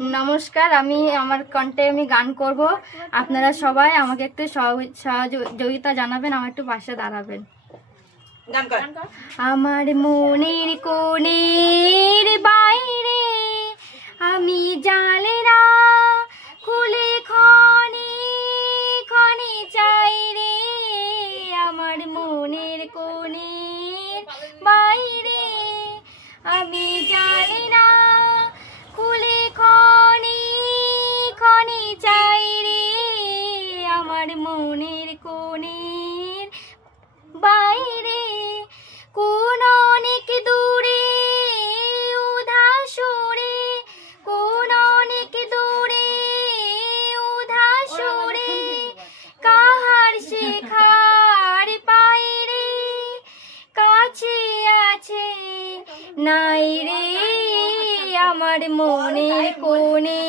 নমস্কার, আমি আমার কণ্ঠে আমি গান করব। আপনারা সবাই আমাকে একটু সহযোগিতা জানাবেন, আমার একটু পাশে দাঁড়াবেন। আমার মনের কোণের বাইরে আমি জানলা খুলে ক্ষণে ক্ষণে চাই রে। আমার মনের কোণের বাইরে আমি জানলা খুলে ক্ষণে ক্ষণে চাই রে। আমার মনের কোণের বাইরে কোন অনেক দূরে উদাসরে, কোন অনেক দূরে উদাসরে কাহার শেখার পায়রে কাছে আছে নাই রে। আমার মনের কোণে